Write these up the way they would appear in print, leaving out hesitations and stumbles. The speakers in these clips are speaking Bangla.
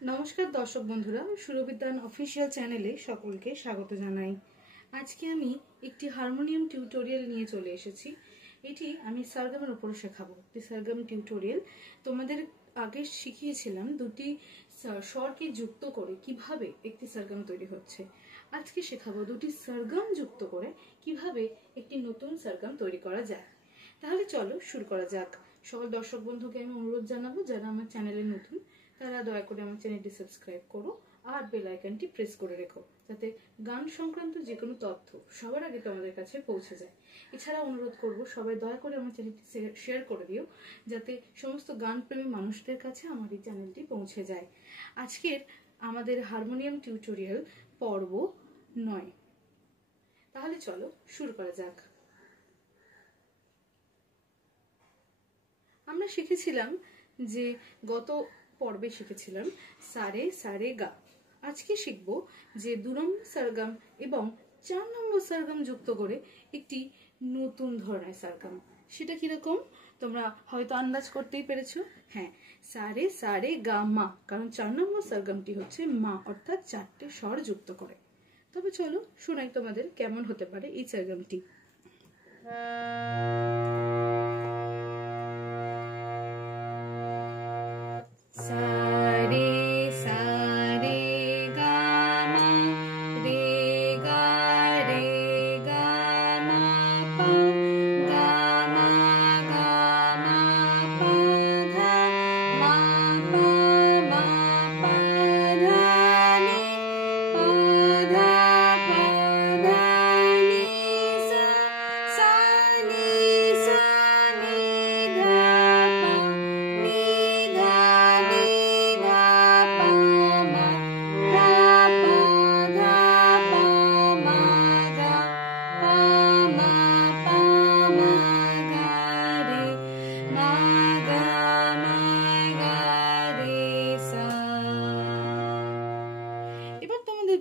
নমস্কার দর্শক বন্ধুরা, সুরবিদ্যান অফিসিয়াল চ্যানেলে সকলকে স্বাগত জানাই। আজকে আমি একটি হারমোনিয়াম টিউটোরিয়াল নিয়ে চলে এসেছি। এটি আমি সারগামের উপর শেখাবো। সারগাম টিউটোরিয়াল তোমাদের আগে শিখিয়েছিলাম দুটি স্বরকে যুক্ত করে কিভাবে একটি সারগাম তৈরি হচ্ছে। আজকে শেখাবো দুটি সারগাম যুক্ত করে কিভাবে একটি নতুন সারগাম তৈরি করা যায়। তাহলে চলো শুরু করা যাক। সকল দর্শক বন্ধুকে আমি অনুরোধ জানাবো, যারা আমার চ্যানেলে নতুন তারা দয়া করে আমার চ্যানেলটি সাবস্ক্রাইব করো আর বেল আইকনটি প্রেস করে রেখো, যাতে গান সংক্রান্ত যে কোনো তথ্য সবার আগে তোমাদের কাছে পৌঁছে যায়। এছাড়া অনুরোধ করব, সবাই দয়া করে আমার চ্যানেলটি শেয়ার করে দিও, যাতে সমস্ত গানপ্রেমী মানুষদের কাছে আমার এই চ্যানেলটি পৌঁছে যায়। আজকের আমাদের হারমোনিয়াম টিউটোরিয়াল পর্ব 9। তাহলে চলো শুরু করা যাক। আমরা শিখেছিলাম যে গত পর্বে শিখেছিলাম সারে সারে গা। আজকে শিখব যে 2 নম্বর সারগাম এবং 4 নম্বর সারগাম যুক্ত করে একটি নতুন ধরনের সারগাম। সেটা কিরকম তোমরা হয়তো আন্দাজ করতেই পেরেছো। হ্যাঁ, সারে সারে গা মা, কারণ 4 নম্বর সারগামটি হচ্ছে মা, অর্থাৎ 4টে স্বর যুক্ত করে। তবে চলো শোনাই তোমাদের কেমন হতে পারে এই সারগামটি।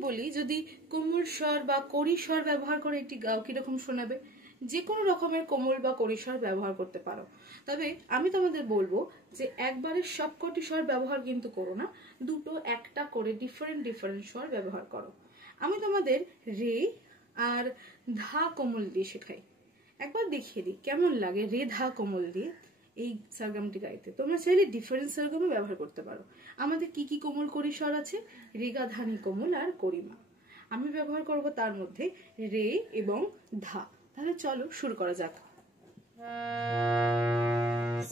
বলি, যদি কোমল স্বর বা কড়ি স্বর ব্যবহার করে একটি গাও কিরকম শোনাবে? যে কোনো রকমের কোমল বা কড়ি স্বর ব্যবহার করতে পারো। তবে আমি তোমাদের বলবো যে একবারে সবকটি স্বর ব্যবহার কিন্তু করো না, দুটো একটা করে ডিফারেন্ট স্বর ব্যবহার করো। আমি তোমাদের রে আর ধা কোমল দিয়ে শেখাই। একবার দেখিয়ে দিই কেমন লাগে রে ধা কোমল দিয়ে এই সারগামটি গাইতে। তোমরা চাইলে ডিফারেন্ট সারগামও ব্যবহার করতে পারো। আমাদের কি কি কোমল কড়ি স্বর আছে? রেগা, ধানি, কোমল আর করিমা। আমি ব্যবহার করব তার মধ্যে রে এবং ধা। তাহলে চলো শুরু করা যাক।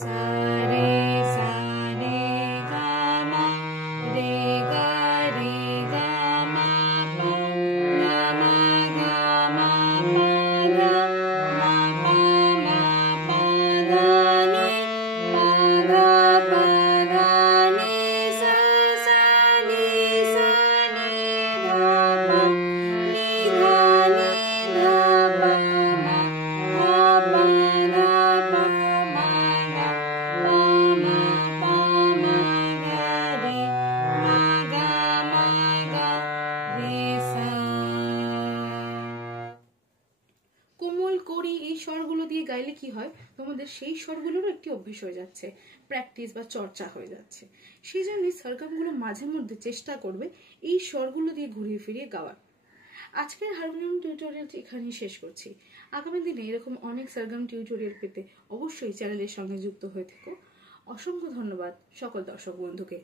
সারে সারে গা মা, রে গা রে গা মা পা, গা মা গা মা পা ধা, মা পা মা পা ধা নি, পা ধা পা ধা নি সা, সা নি সা নি ধা পা, নি ধা পা মা, ধা পা ধা পা মা গা, পা মা পা মা গা রে, মা গা রে সা। কোমল কড়ি এই স্বরগুলো দিয়ে গাইলে কি হয়, তোমাদের সেই স্বরগুলোরও একটি অভ্যেস হয়ে যাচ্ছে, প্র্যাকটিস বা চর্চা হয়ে যাচ্ছে। সেই জন্য সারগামগুলো মাঝে মধ্যে চেষ্টা করবে এই স্বরগুলো দিয়ে ঘুরিয়ে ফিরিয়ে গাওয়ার। আজকের হারমোনিয়াম টিউটোরিয়ালটি এখানেই শেষ করছি। আগামী দিনে এরকম অনেক সারগাম টিউটোরিয়াল পেতে অবশ্যই চ্যানেলের সঙ্গে যুক্ত হয়ে থেকো। অসংখ্য ধন্যবাদ সকল দর্শক বন্ধুকে।